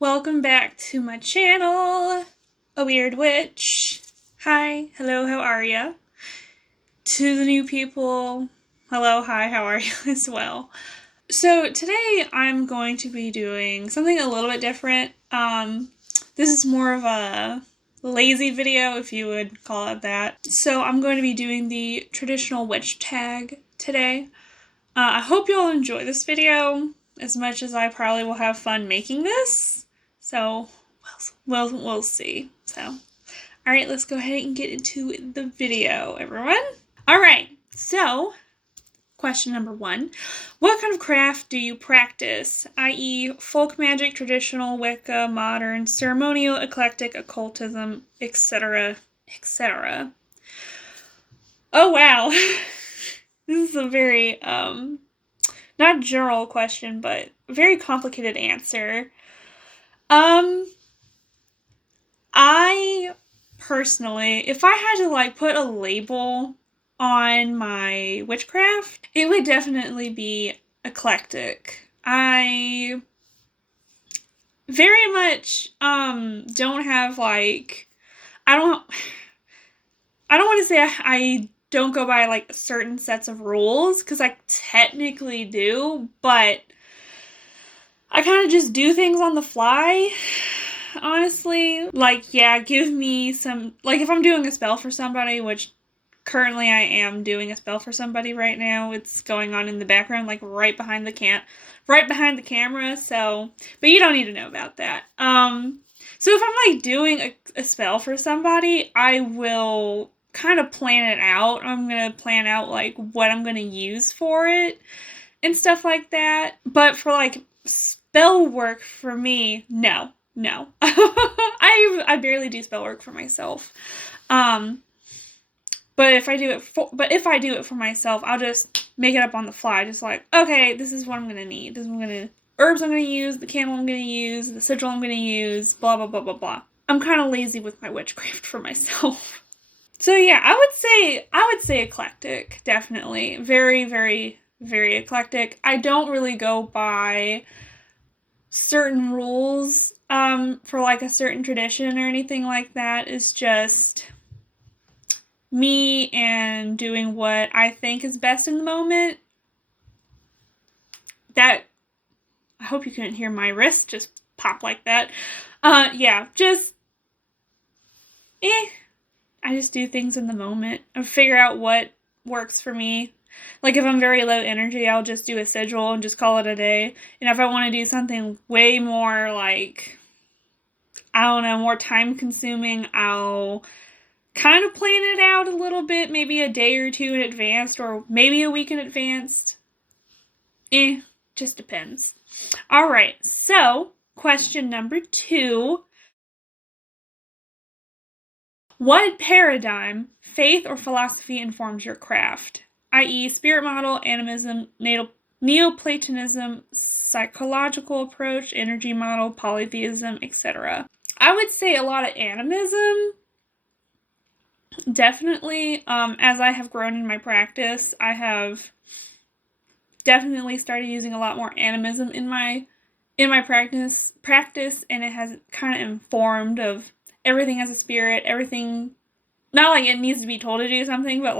Welcome back to my channel, A Weird Witch. Hi, hello, how are ya? To the new people, hello, hi, how are you as well? So today I'm going to be doing something a little bit different. This is more of a lazy video, if you would call it that. So I'm going to be doing the traditional witch tag today. I hope you all enjoy this video as much as I probably will have fun making this. So we'll see. So, all right, let's go ahead and get into the video, everyone. All right, so question number 1. What kind of craft do you practice, i.e. folk magic, traditional, wicca, modern, ceremonial, eclectic, occultism, etc., etc.? Oh, wow. This is a very, not general question, but very complicated answer. I personally, if I had to put a label on my witchcraft, it would definitely be eclectic. I very much don't have I don't want to say I don't go by certain sets of rules, because I technically do, but I kind of just do things on the fly. Honestly, give me some, if I'm doing a spell for somebody, which currently I am doing a spell for somebody right now. It's going on in the background, right behind the camera. So, but you don't need to know about that. So if I'm doing a spell for somebody, I will kind of plan it out. I'm gonna plan out what I'm gonna use for it and stuff like that. But for spell work for me, no. I barely do spell work for myself. But if I do it for myself, I'll just make it up on the fly. Just okay, this is what I'm gonna need. Herbs I'm gonna use, the candle I'm gonna use, the sigil I'm gonna use, blah blah blah blah blah. I'm kind of lazy with my witchcraft for myself. So yeah, I would say eclectic, definitely. Very, very, very eclectic. I don't really go by certain rules for a certain tradition or anything like that. It's just me and doing what I think is best in the moment. That, I hope you couldn't hear my wrist just pop like that. Yeah, I just do things in the moment and figure out what works for me. If I'm very low energy, I'll just do a sigil and just call it a day. And if I want to do something way more more time consuming, I'll kind of plan it out a little bit, maybe a day or two in advance, or maybe a week in advance. Just depends. All right, so question number 2. What paradigm, faith, or philosophy informs your craft? I.e. spirit model, animism, neoplatonism, psychological approach, energy model, polytheism, etc. I would say a lot of animism. Definitely, as I have grown in my practice, I have definitely started using a lot more animism in my practice, and it has kind of informed of everything as a spirit, everything, not it needs to be told to do something, but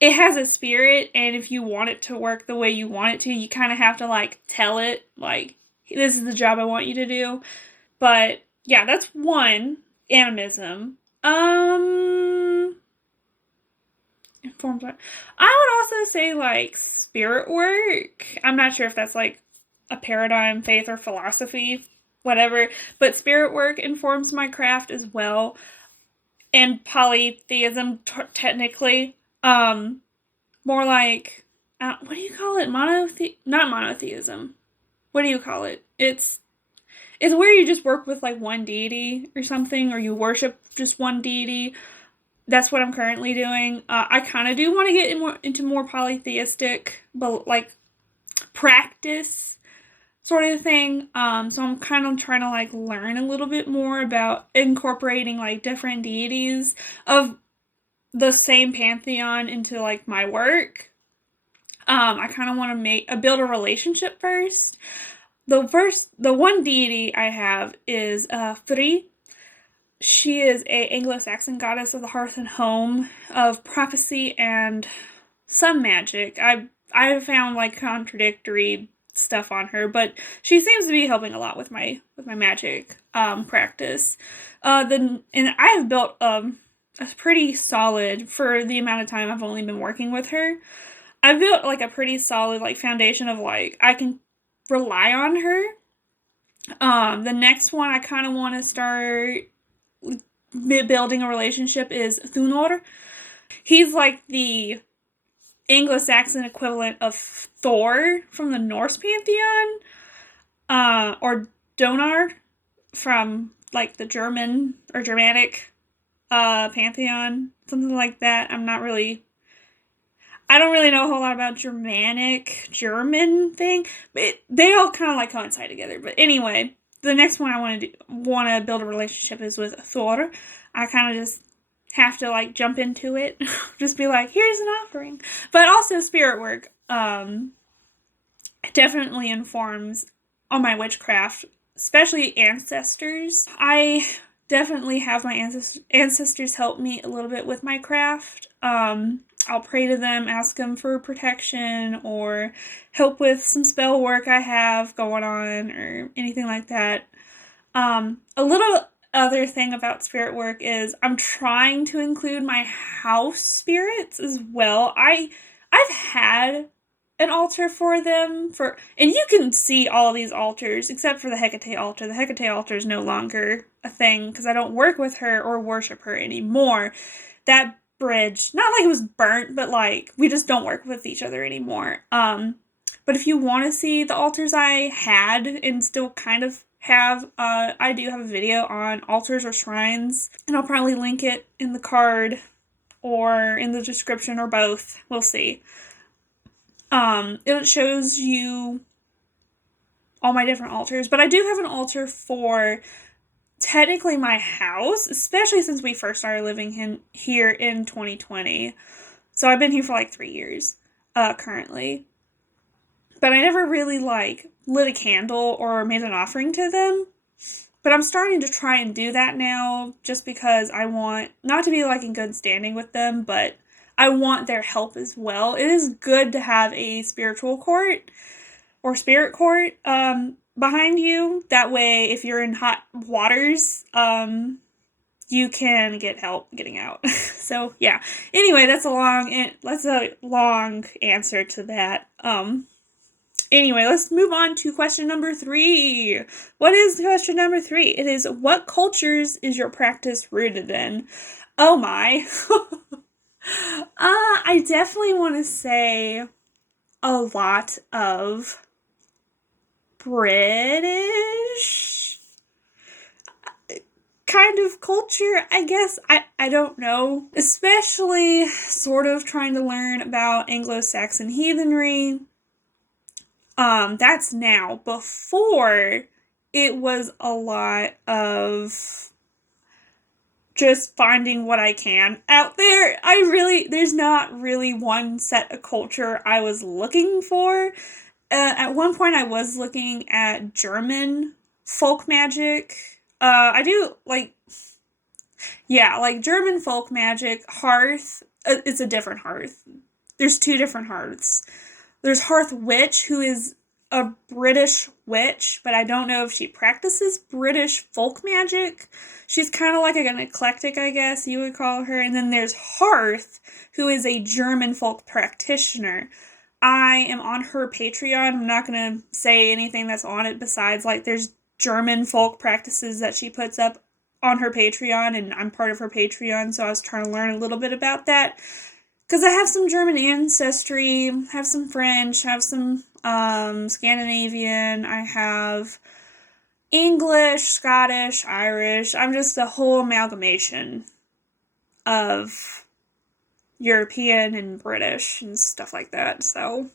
it has a spirit, and if you want it to work the way you want it to, you kind of have to tell it, this is the job I want you to do. But yeah, that's one, animism. Informed by, I would also say spirit work. I'm not sure if that's a paradigm, faith, or philosophy, whatever, but spirit work informs my craft as well. And polytheism, technically, more what do you call it? Not monotheism. What do you call it? It's where you just work with one deity or something, or you worship just one deity. That's what I'm currently doing. I kind of do want to get into more polytheistic, but practice sort of thing. So I'm kind of trying to learn a little bit more about incorporating different deities of the same pantheon into my work. I kind of want to build a relationship first. the one deity I have is Free. She is a Anglo-Saxon goddess of the hearth and home, of prophecy and some magic. I found like contradictory stuff on her, but she seems to be helping a lot with my magic practice. And I have built a pretty solid, for the amount of time I've only been working with her, I've built like a pretty solid like foundation of like I can rely on her. The next one I kind of want to start building a relationship is Thunor. He's like the Anglo-Saxon equivalent of Thor from the Norse pantheon, or Donar from like the German or Germanic pantheon, something like that. I don't really know a whole lot about German thing, but they all kind of like coincide together. But anyway, the next one I want to build a relationship is with Thor. I kind of just have to like jump into it, just be like, here's an offering. But also spirit work definitely informs on my witchcraft, especially ancestors. I definitely have my ancestors help me a little bit with my craft. I'll pray to them, ask them for protection or help with some spell work I have going on or anything like that. A little other thing about spirit work is I'm trying to include my house spirits as well. I've had an altar for them and you can see all these altars except for the Hecate altar. The Hecate altar is no longer a thing because I don't work with her or worship her anymore. That bridge, not like it was burnt, but like we just don't work with each other anymore. But if you want to see the altars I had and still kind of have, I do have a video on altars or shrines, and I'll probably link it in the card or in the description or both. We'll see. It shows you all my different altars, but I do have an altar for technically my house, especially since we first started living here in 2020. So I've been here for like 3 years, currently. But I never really like lit a candle or made an offering to them. But I'm starting to try and do that now just because I want not to be like in good standing with them, but I want their help as well. It is good to have a spiritual court or spirit court behind you. That way, if you're in hot waters, you can get help getting out. So yeah. Anyway, that's a long answer to that. Anyway, let's move on to question number 3. What is question number 3? It is, what cultures is your practice rooted in? Oh my. I definitely want to say a lot of British kind of culture, I guess. I don't know. Especially sort of trying to learn about Anglo-Saxon heathenry. That's now. Before, it was a lot of just finding what I can out there. There's not really one set of culture I was looking for. At one point I was looking at German folk magic. I do like German folk magic. Hearth, it's a different hearth. There's 2 different hearths. There's Hearth Witch, who is a British witch, but I don't know if she practices British folk magic. She's kind of like an eclectic, I guess you would call her. And then there's Hearth, who is a German folk practitioner. I am on her Patreon. I'm not going to say anything that's on it besides, like, there's German folk practices that she puts up on her Patreon, and I'm part of her Patreon, so I was trying to learn a little bit about that. Because I have some German ancestry, have some French, have some Scandinavian, I have English, Scottish, Irish. I'm just a whole amalgamation of European and British and stuff like that. So,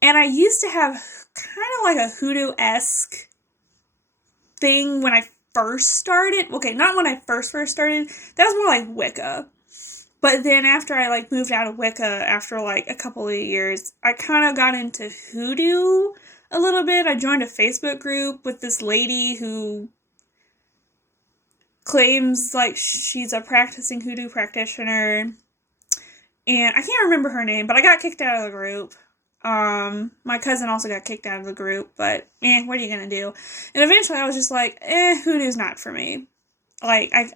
and I used to have kind of like a hoodoo-esque thing when I first started. Okay, not when I first started. That was more like Wicca. But then after I moved out of Wicca after a couple of years, I kind of got into hoodoo a little bit. I joined a Facebook group with this lady who claims like she's a practicing hoodoo practitioner, and I can't remember her name, but I got kicked out of the group. My cousin also got kicked out of the group, but what are you gonna do? And eventually I was just like, hoodoo's not for me. I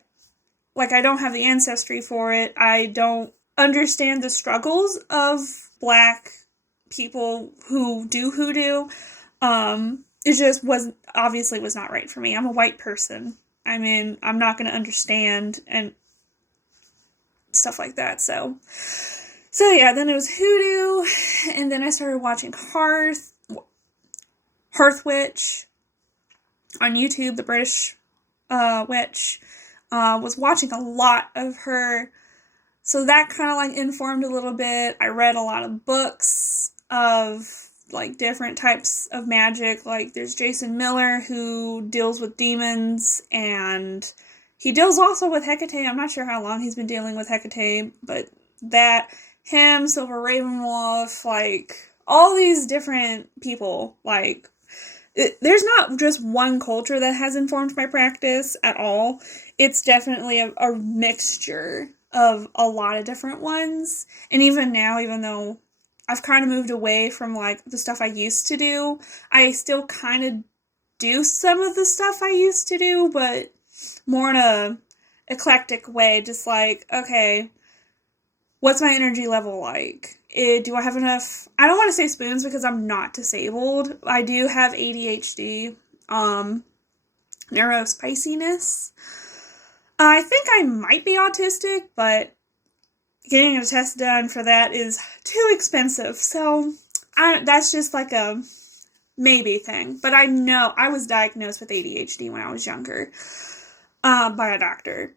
don't have the ancestry for it. I don't understand the struggles of Black people who do hoodoo. It just was not right for me. I'm a white person. I'm not going to understand and stuff like that. So yeah, then it was hoodoo, and then I started watching Hearth Witch on YouTube, the British witch. Was watching a lot of her, so that kind of like informed a little bit. I read a lot of books of like different types of magic. Like there's Jason Miller who deals with demons, and he deals also with Hecate. I'm not sure how long he's been dealing with Hecate, but him, Silver Ravenwolf, like all these different people, like there's not just one culture that has informed my practice at all. It's definitely a mixture of a lot of different ones. And even now, even though I've kind of moved away from like the stuff I used to do, I still kind of do some of the stuff I used to do, but more in a eclectic way. Just like, okay, what's my energy level like? Do I have enough? I don't want to say spoons because I'm not disabled. I do have ADHD, neurospiciness. I think I might be autistic, but getting a test done for that is too expensive. So that's just like a maybe thing. But I know I was diagnosed with ADHD when I was younger by a doctor.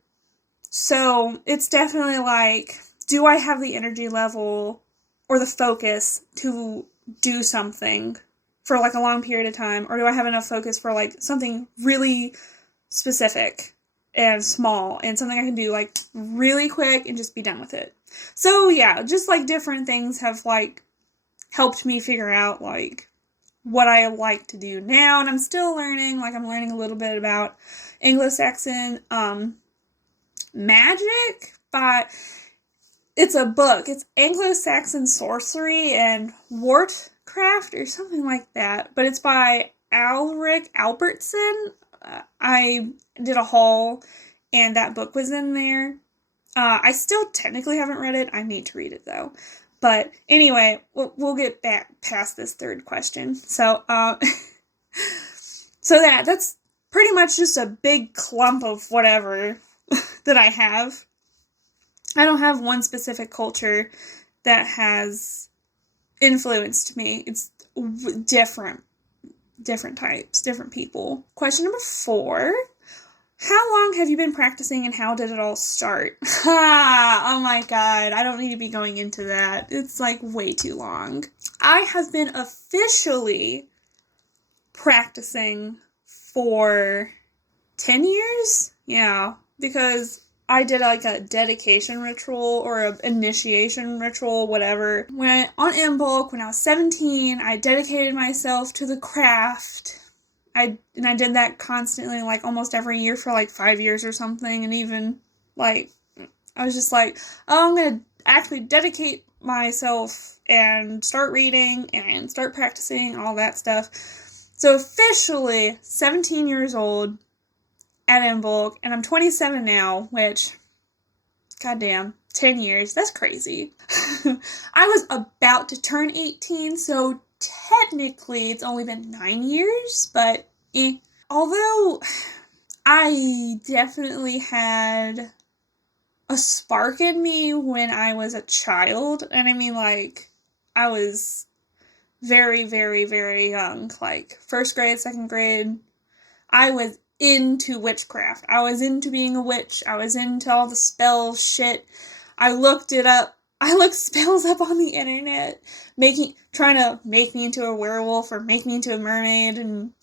So it's definitely like, do I have the energy level or the focus to do something for like a long period of time? Or do I have enough focus for like something really specific and small and something I can do like really quick and just be done with it? So yeah, just like different things have like helped me figure out like what I like to do now. And I'm still learning, like I'm learning a little bit about Anglo-Saxon magic, but it's a book. It's Anglo-Saxon Sorcery and Witchcraft or something like that. But it's by Alric Albertson. I did a haul and that book was in there. I still technically haven't read it. I need to read it though. But anyway, we'll get back past this third question. So, so that's pretty much just a big clump of whatever that I have. I don't have one specific culture that has influenced me. It's different types, different people. Question number 4. How long have you been practicing and how did it all start? Oh my god, I don't need to be going into that. It's like way too long. I have been officially practicing for 10 years? Yeah, because I did like a dedication ritual or an initiation ritual, whatever. On Imbolc, when I was 17, I dedicated myself to the craft. I did that constantly, like almost every year for like 5 years or something. And even like, I was just like, oh, I'm going to actually dedicate myself and start reading and start practicing and all that stuff. So officially 17 years old at Imbolc, and I'm 27 now, which, goddamn, 10 years, that's crazy. I was about to turn 18, so technically it's only been 9 years, but although I definitely had a spark in me when I was a child, and I mean, like, I was very, very, very young, like, 1st grade, 2nd grade, I was into witchcraft. I was into being a witch. I was into all the spell shit. I looked it up. I looked spells up on the internet, trying to make me into a werewolf or make me into a mermaid, and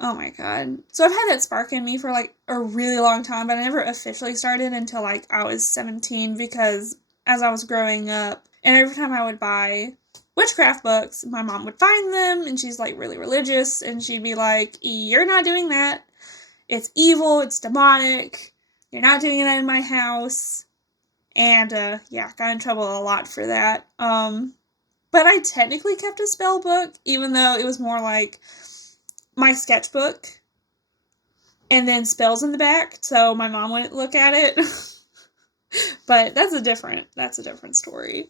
oh my god. So I've had that spark in me for like a really long time, but I never officially started until like I was 17, because as I was growing up, and every time I would buy witchcraft books, my mom would find them, and she's like really religious, and she'd be like, you're not doing that. It's evil, it's demonic, you're not doing that in my house. And yeah, got in trouble a lot for that. But I technically kept a spell book, even though it was more like my sketchbook and then spells in the back, so my mom wouldn't look at it. But that's a different story.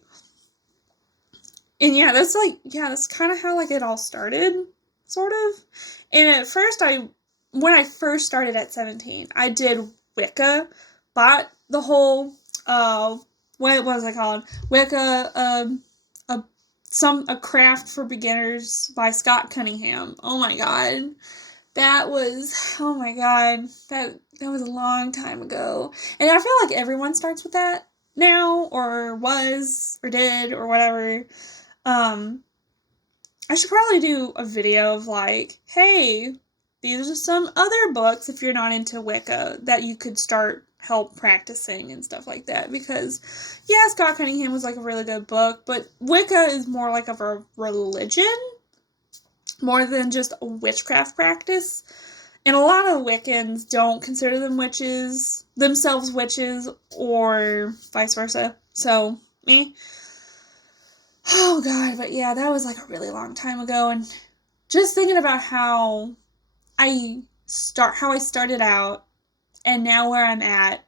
And yeah, that's kind of how like it all started, sort of. And at first when I first started at 17, I did Wicca, bought the whole, what was it called? Wicca, a craft for beginners by Scott Cunningham. Oh my god. That was a long time ago. And I feel like everyone starts with that now, or was, or did, or whatever. I should probably do a video of like, hey, these are some other books, if you're not into Wicca, that you could start help practicing and stuff like that. Because, yeah, Scott Cunningham was like a really good book, but Wicca is more like of a religion, more than just a witchcraft practice. And a lot of Wiccans don't consider themselves witches, or vice versa. So, me. Oh god, but yeah, that was like a really long time ago, and just thinking about how I started out and now where I'm at,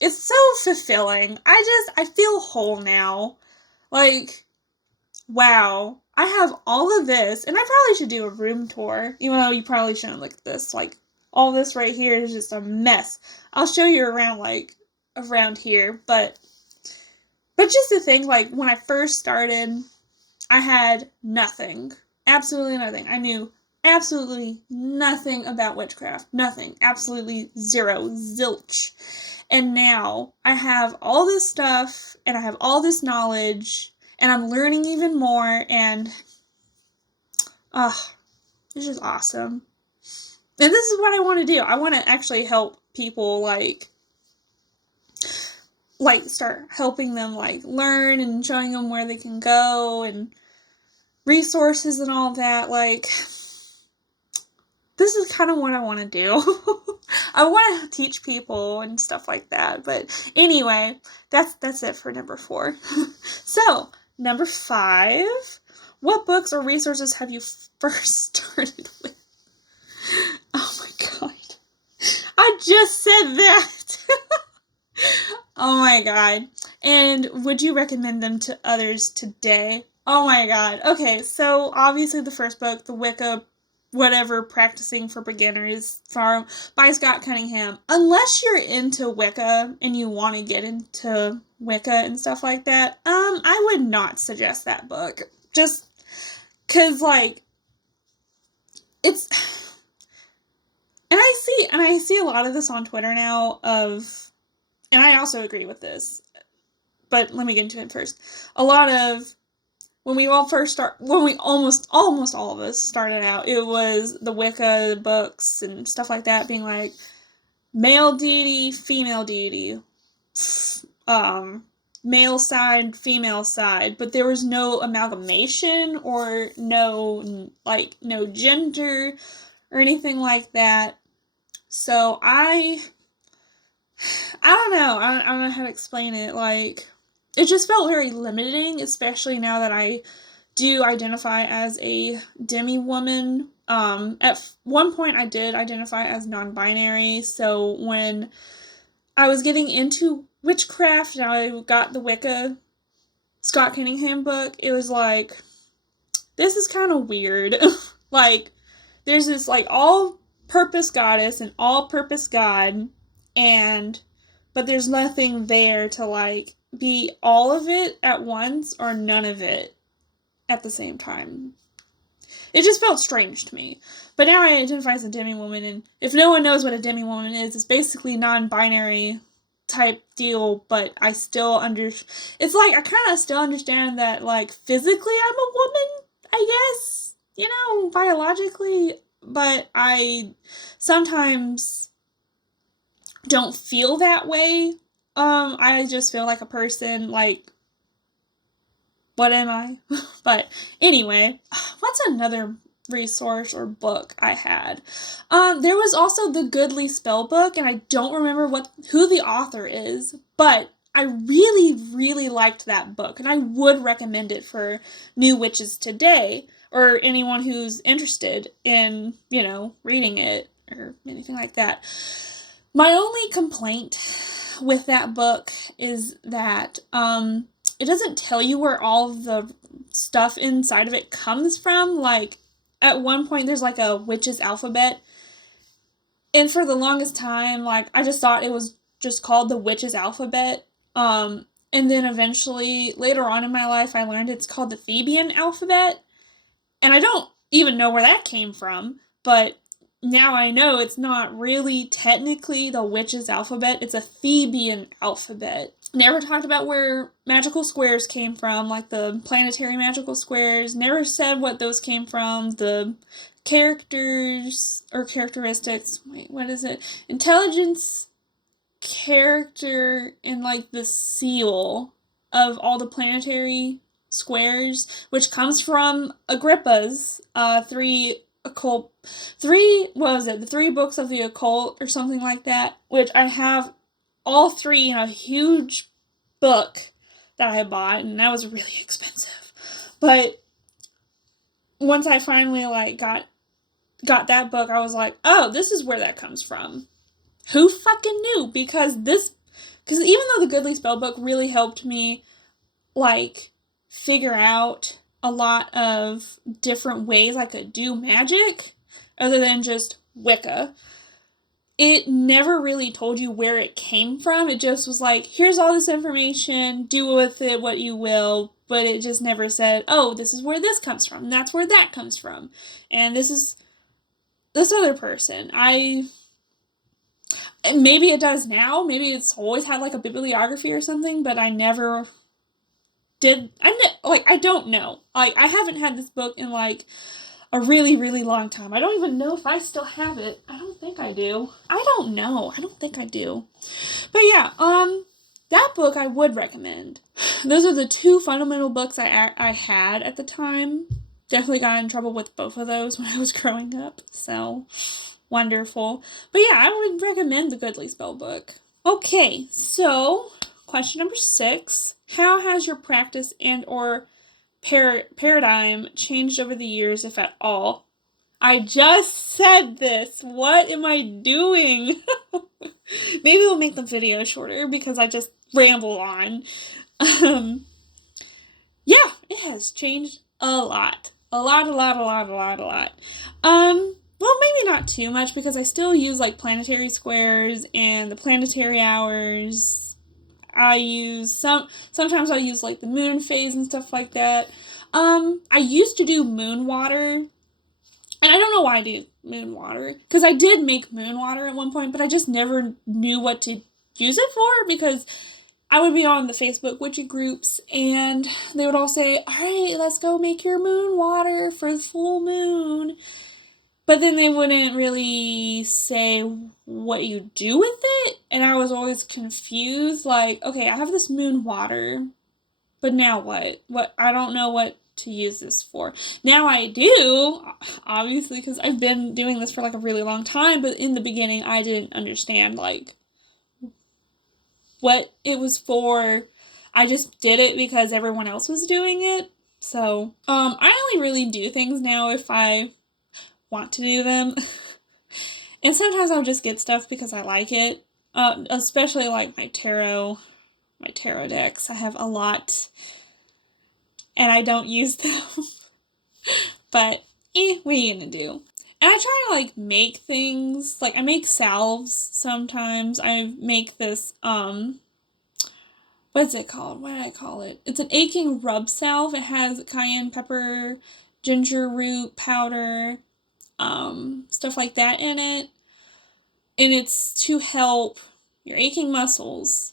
it's so fulfilling. I feel whole now. Like, wow, I have all of this, and I probably should do a room tour, even though you probably shouldn't look at this. Like, all this right here is just a mess. I'll show you around, like, around here, but just to think, like, when I first started, I had nothing. Absolutely nothing. I knew absolutely nothing about witchcraft. Nothing. Absolutely zero. Zilch. And now I have all this stuff, and I have all this knowledge, and I'm learning even more, and it's just awesome. And this is what I want to do. I want to actually help people, like start helping them, like, learn and showing them where they can go and resources and all that. Like, this is kind of what I want to do. I want to teach people and stuff like that. But anyway, that's it for number 4. So, number 5, what books or resources have you first started with? Oh my god. I just said that. Oh my god. And would you recommend them to others today? Oh my god. Okay, so obviously the first book, the Wicca, whatever, Practicing for Beginners, by Scott Cunningham. Unless you're into Wicca and you want to get into Wicca and stuff like that, I would not suggest that book. Just because, like, it's... And I see a lot of this on Twitter now and I also agree with this, but let me get into it first. A lot of, when we almost all of us started out, it was the Wicca books and stuff like that, being like, male deity, female deity, male side, female side, but there was no amalgamation or no gender or anything like that. So I don't know. I don't know how to explain it. Like, it just felt very limiting, especially now that I do identify as a demi-woman. At one point I did identify as non-binary, so when I was getting into witchcraft and I got the Wicca Scott Cunningham book, it was like, this is kind of weird. Like, there's this, like, all-purpose goddess and all-purpose god, but there's nothing there to, like, be all of it at once or none of it at the same time. It just felt strange to me. But now I identify as a demi-woman, and if no one knows what a demi-woman is, it's basically non-binary type deal, but I still it's like, I kind of still understand that, like, physically I'm a woman, I guess, biologically, but I sometimes don't feel that way. I just feel like a person, like, what am I? But anyway, what's another resource or book I had? There was also the Goodly Spell Book, and I don't remember who the author is, but I really, really liked that book, and I would recommend it for new witches today, or anyone who's interested in, reading it, or anything like that. My only complaint with that book is that, it doesn't tell you where all of the stuff inside of it comes from. Like, at one point, there's like a witch's alphabet, and for the longest time, like, I just thought it was just called the witch's alphabet. And then eventually, later on in my life, I learned it's called the Theban alphabet. And I don't even know where that came from, but now I know it's not really technically the witch's alphabet, it's a Theban alphabet. Never talked about where magical squares came from, like the planetary magical squares. Never said what those came from. The characters, or characteristics, intelligence, character, and like the seal of all the planetary squares, which comes from Agrippa's the 3 books of the occult, or something like that, which I have all 3 in a huge book that I bought, and that was really expensive. But once I finally got that book, I was like, oh, this is where that comes from. Who fucking knew? Because even though the Goodly Spell Book really helped me, figure out a lot of different ways I could do magic, other than just Wicca, it never really told you where it came from. It just was like, here's all this information, do with it what you will, but it just never said, oh, this is where this comes from, that's where that comes from, and this is this other person. Maybe it does now, maybe it's always had a bibliography or something, but I never did. I don't know. I haven't had this book in a really, really long time. I don't even know if I still have it. I don't think I do. I don't know. I don't think I do. But yeah, that book I would recommend. Those are the 2 fundamental books I had at the time. Definitely got in trouble with both of those when I was growing up. So, wonderful. But yeah, I would recommend the Goodly Spell Book. Okay, so question number 6. How has your practice and or paradigm changed over the years, if at all? I just said this. What am I doing? Maybe we'll make the video shorter because I just ramble on. Yeah, it has changed a lot. A lot. Well, maybe not too much, because I still use planetary squares and the planetary hours. I use sometimes I'll use the moon phase and stuff like that. I used to do moon water, and I don't know why I do moon water, because I did make moon water at one point, but I just never knew what to use it for, because I would be on the Facebook witchy groups, and they would all say, all right, let's go make your moon water for the full moon. But then they wouldn't really say what you do with it, and I was always confused, okay, I have this moon water, but now what? I don't know what to use this for. Now I do, obviously, because I've been doing this for a really long time, but in the beginning I didn't understand, what it was for. I just did it because everyone else was doing it. So, I only really do things now if I want to do them. And sometimes I'll just get stuff because I like it. Especially my tarot decks. I have a lot, and I don't use them. But, what are you gonna do? And I try to, make things. I make salves sometimes. I make this, what's it called? What did I call it? It's an aching rub salve. It has cayenne pepper, ginger root powder, stuff like that in it. And it's to help your aching muscles.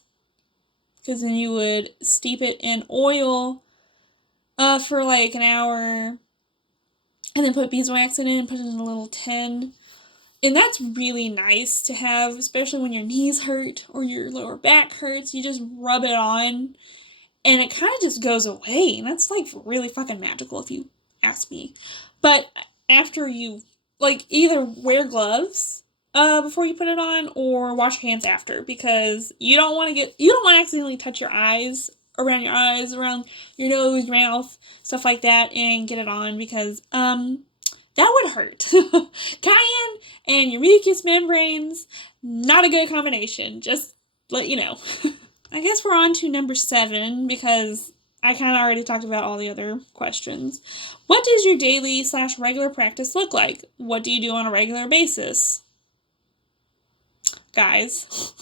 Because then you would steep it in oil for an hour. And then put beeswax in it and put it in a little tin. And that's really nice to have, especially when your knees hurt or your lower back hurts. You just rub it on. and it kind of just goes away, and that's, like, really fucking magical if you ask me. But after you, like, either wear gloves before you put it on, or wash your hands after, because you don't want to accidentally touch your eyes, around your nose, mouth, stuff like that, and get it on, because that would hurt. Cayenne and your mucous membranes, not a good combination, just let you know. I guess we're on to number 7, because I kind of already talked about all the other questions. What does your daily/regular practice look like? What do you do on a regular basis? Guys,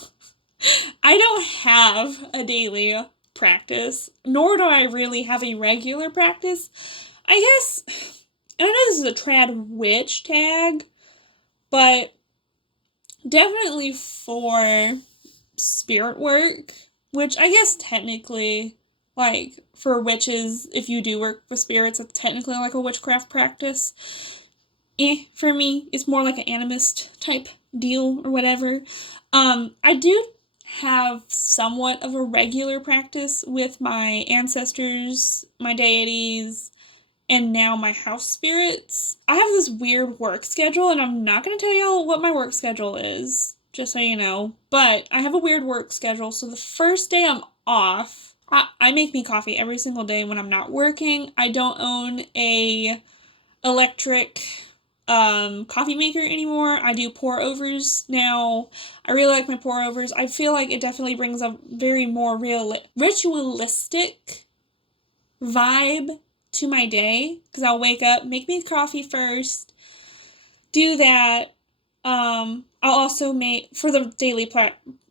I don't have a daily practice, nor do I really have a regular practice. I guess, and I know this is a trad witch tag, but definitely for spirit work, which I guess technically, like, for witches, if you do work with spirits, it's technically like a witchcraft practice. For me, it's more like an animist type deal or whatever. I do have somewhat of a regular practice with my ancestors, my deities, and now my house spirits. I have this weird work schedule, and I'm not going to tell y'all what my work schedule is, just so you know, but I have a weird work schedule. So the first day I'm off, I make me coffee every single day when I'm not working. I don't own a electric coffee maker anymore. I do pour overs now. I really like my pour overs. I feel like it definitely brings a very more ritualistic vibe to my day, because I'll wake up, make me coffee first, do that. I'll also make, for the daily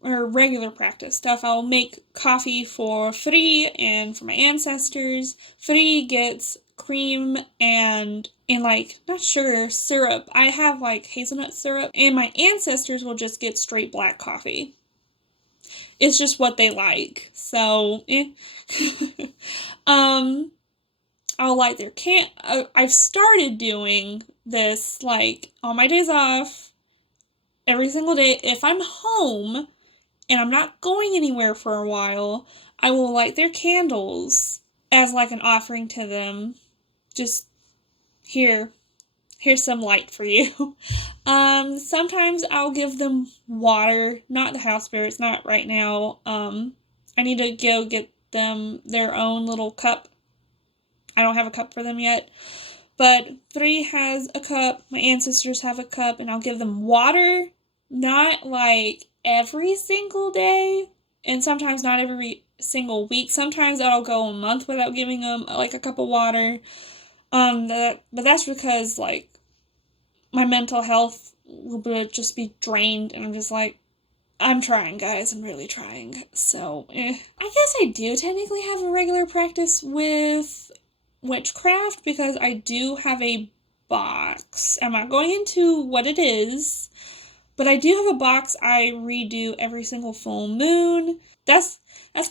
or regular practice stuff, I'll make coffee for Free and for my ancestors. Free gets cream and like, not sugar, syrup. I have like hazelnut syrup, and my ancestors will just get straight black coffee. It's just what they like. So, I'll light their I've started doing this, like, on my days off, every single day. If I'm home and I'm not going anywhere for a while, I will light their candles as, like, an offering to them. Just, here's some light for you. Sometimes I'll give them water, not the house spirits, not right now. I need to go get them their own little cup. I don't have a cup for them yet, but Three has a cup, my ancestors have a cup, and I'll give them water, not like every single day, and sometimes not every single week. Sometimes I'll go a month without giving them like a cup of water. But that's because, like, my mental health will just be drained, and I'm just like, I'm trying, guys. I'm really trying. So, I guess I do technically have a regular practice with witchcraft, because I do have a box. I'm not going into what it is, but I do have a box I redo every single full moon. That's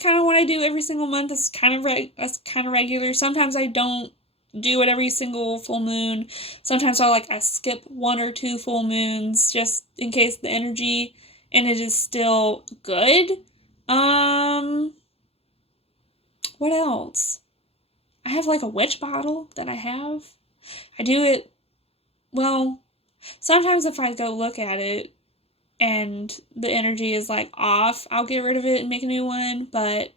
kind of what I do every single month. That's kind of regular. Sometimes I don't do it every single full moon. Sometimes I skip 1 or 2 full moons just in case the energy and it is still good. What else? I have like a witch bottle that I have. I do it, well, sometimes if I go look at it and the energy is like off, I'll get rid of it and make a new one, but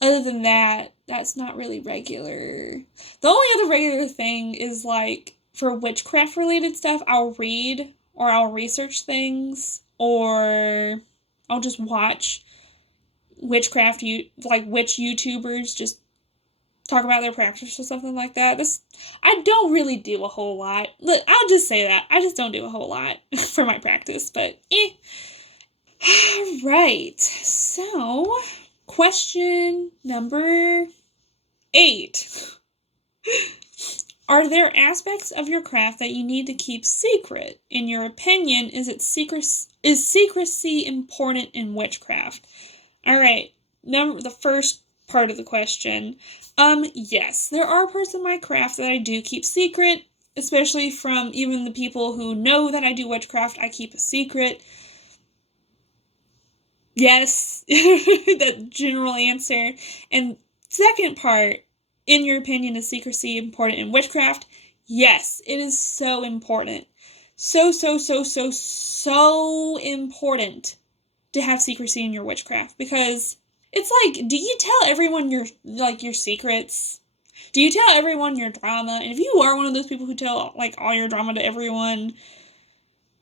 other than that, that's not really regular. The only other regular thing is, like, for witchcraft related stuff, I'll read or I'll research things, or I'll just watch witch YouTubers just talk about their practice or something like that. I don't really do a whole lot. Look, I'll just say that. I just don't do a whole lot for my practice, but Alright, so question number 8. Are there aspects of your craft that you need to keep secret? In your opinion, is secrecy important in witchcraft? Alright, the first part of the question. Yes, there are parts of my craft that I do keep secret, especially from even the people who know that I do witchcraft. I keep a secret. Yes, that general answer. And second part, in your opinion, is secrecy important in witchcraft? Yes, it is so important. So important to have secrecy in your witchcraft, because it's like, do you tell everyone your secrets? Do you tell everyone your drama? And if you are one of those people who tell all your drama to everyone,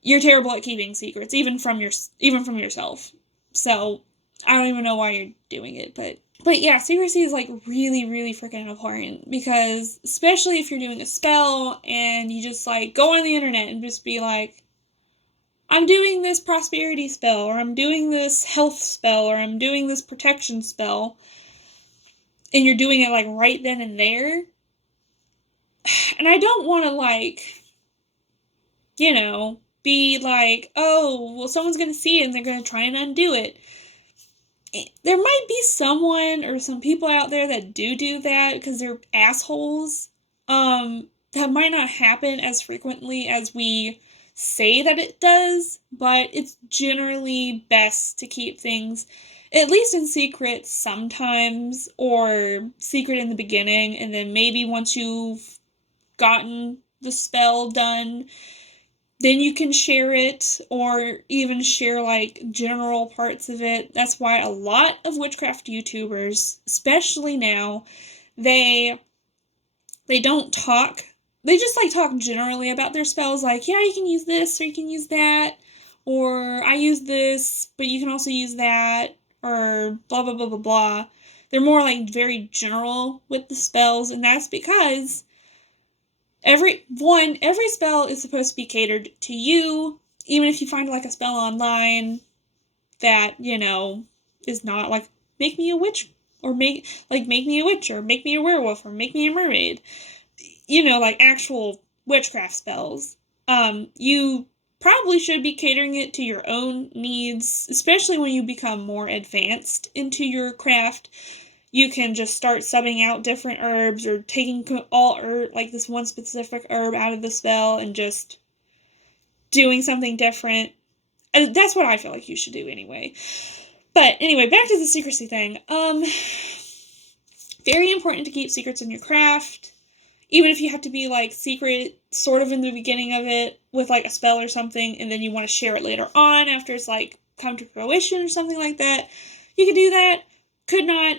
you're terrible at keeping secrets, even from yourself. So I don't even know why you're doing it, but yeah, secrecy is really freaking important, because especially if you're doing a spell and you just go on the internet and just be like, I'm doing this prosperity spell, or I'm doing this health spell, or I'm doing this protection spell, and you're doing it right then and there. And I don't want to be oh, well, someone's going to see it and they're going to try and undo it. There might be someone or some people out there that do that because they're assholes. That might not happen as frequently as we say that it does, but it's generally best to keep things at least in secret sometimes, or secret in the beginning, and then maybe once you've gotten the spell done, then you can share it, or even share general parts of it. That's why a lot of witchcraft YouTubers, especially now, they don't talk. They just talk generally about their spells, yeah, you can use this, or you can use that, or I use this, but you can also use that, or blah blah blah blah blah. They're more very general with the spells, and that's because every spell is supposed to be catered to you. Even if you find a spell online that, is not make me a witch, or make me a witch, or make me a werewolf, or make me a mermaid, actual witchcraft spells, you probably should be catering it to your own needs, especially when you become more advanced into your craft. You can just start subbing out different herbs, or taking all herb, this one specific herb out of the spell and just doing something different. And that's what I feel like you should do anyway. But anyway, back to the secrecy thing. Very important to keep secrets in your craft. Even if you have to be secret sort of in the beginning of it with a spell or something, and then you want to share it later on after it's come to fruition or something like that, you can do that. Could not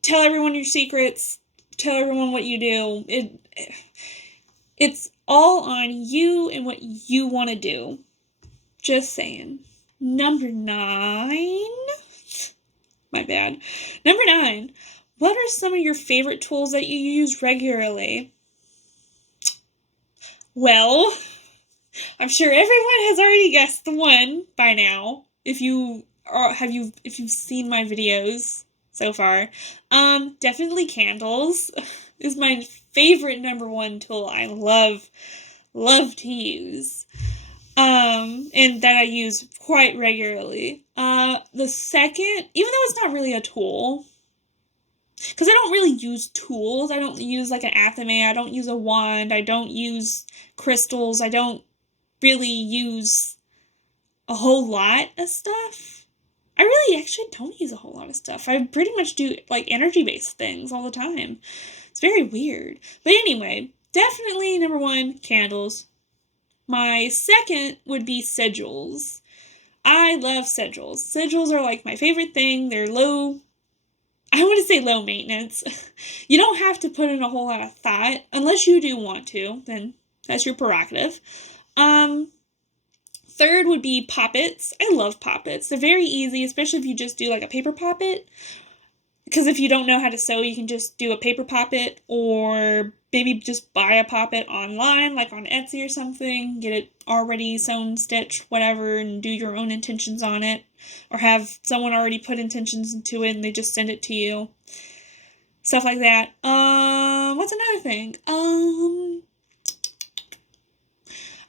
tell everyone your secrets, tell everyone what you do. It's all on you and what you want to do. Just saying. Number 9. My bad. Number 9. What are some of your favorite tools that you use regularly? Well, I'm sure everyone has already guessed the one by now. If you've seen my videos so far, definitely candles is my favorite number 1 tool. I love to use, and that I use quite regularly. The second, even though it's not really a tool, because I don't really use tools. I don't use an athame. I don't use a wand. I don't use crystals. I don't really use a whole lot of stuff. I really actually don't use a whole lot of stuff. I pretty much do energy-based things all the time. It's very weird. But anyway, definitely number 1, candles. My second would be sigils. I love sigils. Sigils are my favorite thing. They're I want to say low maintenance. You don't have to put in a whole lot of thought, unless you do want to, then that's your prerogative. Third would be poppets. I love poppets. They're very easy, especially if you just do a paper poppet. Because if you don't know how to sew, you can just do a paper poppet, or maybe just buy a poppet online, on Etsy or something, get it already sewn, stitched, whatever, and do your own intentions on it. Or have someone already put intentions into it and they just send it to you. Stuff like that. What's another thing?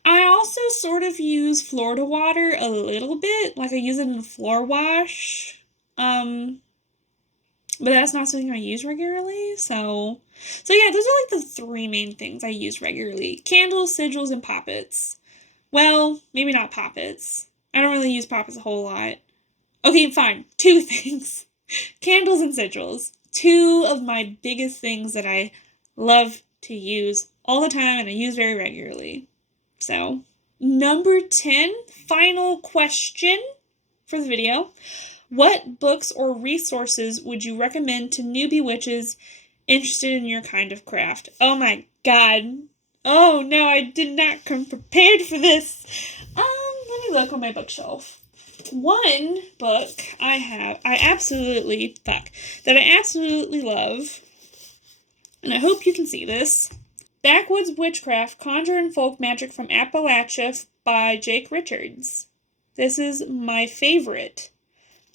I also sort of use Florida water a little bit. I use it in a floor wash. But that's not something I use regularly, so yeah, those are the 3 main things I use regularly. Candles, sigils, and poppets. Well, maybe not poppets. I don't really use poppets a whole lot. Okay, fine. 2 things. Candles and sigils. two of my biggest things that I love to use all the time and I use very regularly. So, number 10, final question for the video. What books or resources would you recommend to newbie witches interested in your kind of craft? Oh my god. Oh no, I did not come prepared for this. Let me look on my bookshelf. One book that I absolutely love, and I hope you can see this. Backwoods Witchcraft, Conjure and Folk Magic from Appalachia by Jake Richards. This is my favorite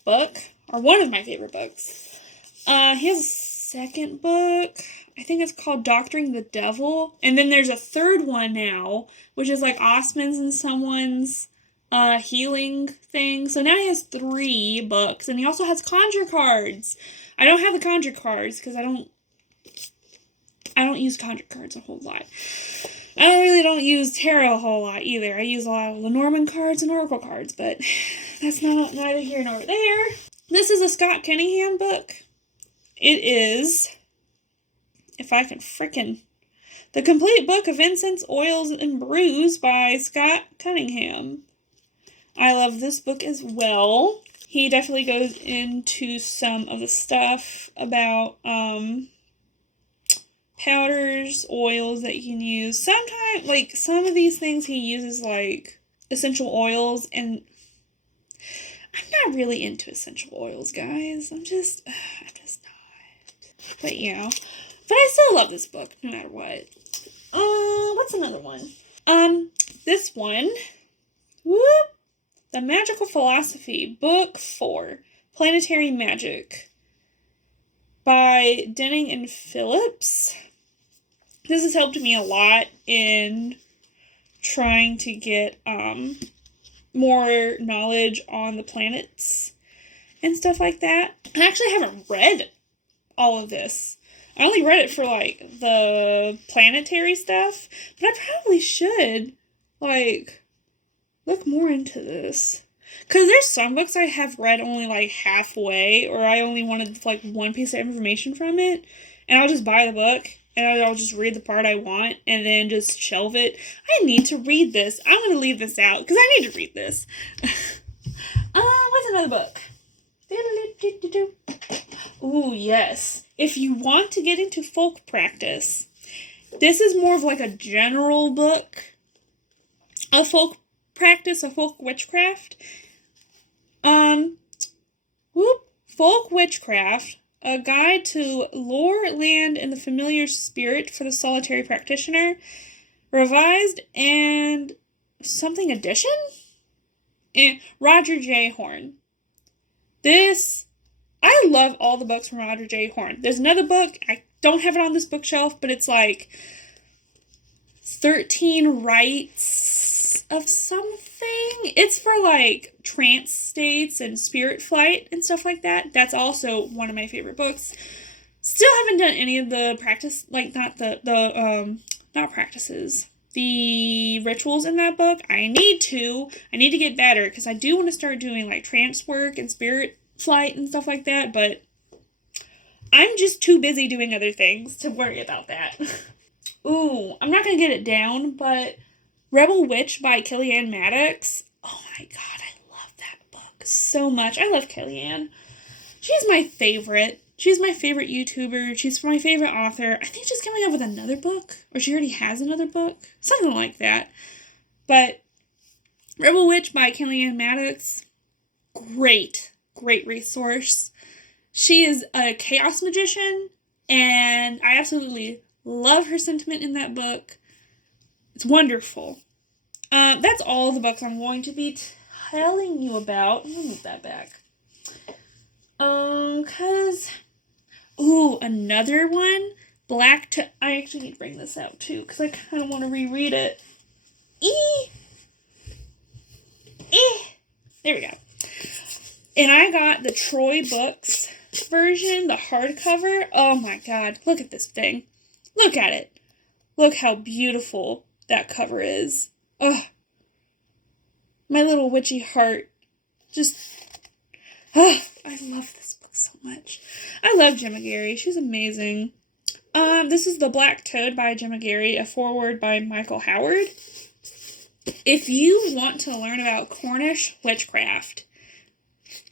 book, or one of my favorite books. He has a second book. I think it's called Doctoring the Devil. And then there's a third one now, which is like Osmonds and someone's healing thing. So now he has 3 books, and he also has conjure cards. I don't have the conjure cards because I don't use conjure cards a whole lot. I really don't use tarot a whole lot either. I use a lot of Lenormand cards and oracle cards, but that's neither here nor there. This is a Scott Cunningham book. It is, if I can frickin', The Complete Book of Incense, Oils, and Brews by Scott Cunningham. I love this book as well. He definitely goes into some of the stuff about powders, oils that you can use. Sometimes, like, some of these things he uses, like, essential oils, and I'm not really into essential oils, guys. I'm just not. But, yeah. But I still love this book, no matter what. What's another one? This one. Whoop! The Magical Philosophy, Book 4, Planetary Magic, by Denning and Phillips. This has helped me a lot in trying to get more knowledge on the planets and stuff like that. I actually haven't read all of this. I only read it for, like, the planetary stuff, but I probably should, like, look more into this. Because there's some books I have read only, like, halfway, or I only wanted, like, one piece of information from it, and I'll just buy the book, and I'll just read the part I want, and then just shelve it. I need to read this. I'm going to leave this out, because I need to read this. What's another book? Ooh, yes. If you want to get into folk practice, this is more of like a general book of folk practice, of folk witchcraft. Folk Witchcraft, a guide to lore, land, and the familiar spirit for the solitary practitioner, revised and something edition? And Roger J. Horn. I love all the books from Roger J. Horn. There's another book, I don't have it on this bookshelf, but it's like 13 Rites of something. It's for like trance states and spirit flight and stuff like that. That's also one of my favorite books. Still haven't done any of the practice, like not practices, the rituals in that book. I need to get better because I do want to start doing like trance work and spirit flight and stuff like that, but I'm just too busy doing other things to worry about that. Ooh, I'm not going to get it down, but Rebel Witch by Kellyanne Maddox. Oh my god, I love that book so much. I love Kellyanne. She's my favorite. She's my favorite YouTuber. She's my favorite author. I think she's coming up with another book, or she already has another book. Something like that. But Rebel Witch by Kellyanne Maddox, great resource. She is a chaos magician, and I absolutely love her sentiment in that book. It's wonderful. That's all the books I'm going to be telling you about. Let me move that back. Another one, I actually need to bring this out too, because I kind of want to reread it. There we go. And I got the Troy Books version, the hardcover. Oh my god, look at this thing. Look at it. Look how beautiful that cover is. Ugh. My little witchy heart. I love this book so much. I love Gemma Gary. She's amazing. This is The Black Toad by Gemma Gary, a foreword by Michael Howard. If you want to learn about Cornish witchcraft,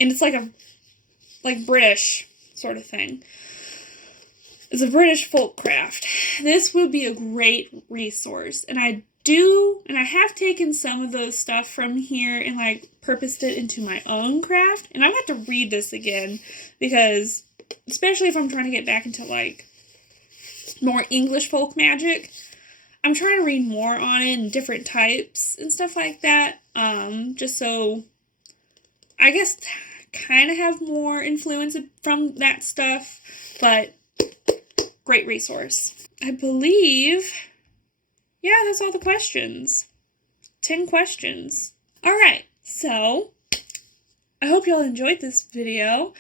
and it's like British sort of thing. It's a British folk craft. This would be a great resource. And I have taken some of those stuff from here and like purposed it into my own craft. And I'm going to have to read this again because, especially if I'm trying to get back into like more English folk magic, I'm trying to read more on it and different types and stuff like that. Just so I guess kind of have more influence from that stuff, but great resource. I believe, yeah, that's all the questions. 10 questions. All right, so I hope y'all enjoyed this video.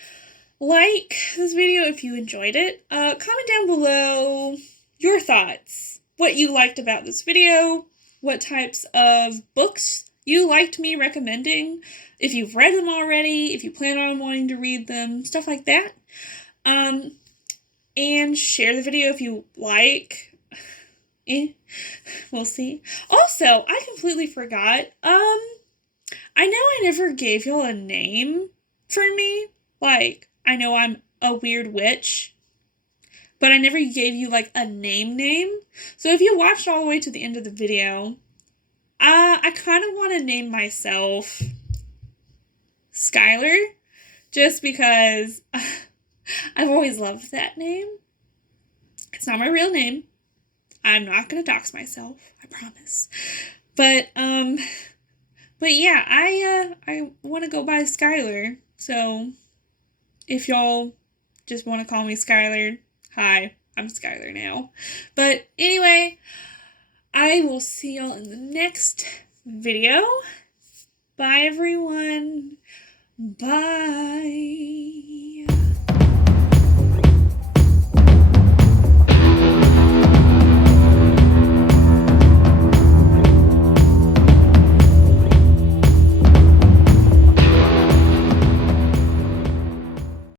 Like this video if you enjoyed it. Comment down below your thoughts. What you liked about this video. What types of books you liked me recommending. If you've read them already. If you plan on wanting to read them. Stuff like that. And share the video if you like. We'll see. Also, I completely forgot. I know I never gave y'all a name for me. Like, I know I'm a weird witch, but I never gave you, like, a name. So if you watched all the way to the end of the video, I kind of want to name myself Skylar, just because I've always loved that name. It's not my real name. I'm not going to dox myself, I promise. But yeah, I want to go by Skylar, so if y'all just want to call me Skylar, hi, I'm Skylar now. But anyway, I will see y'all in the next video. Bye, everyone. Bye.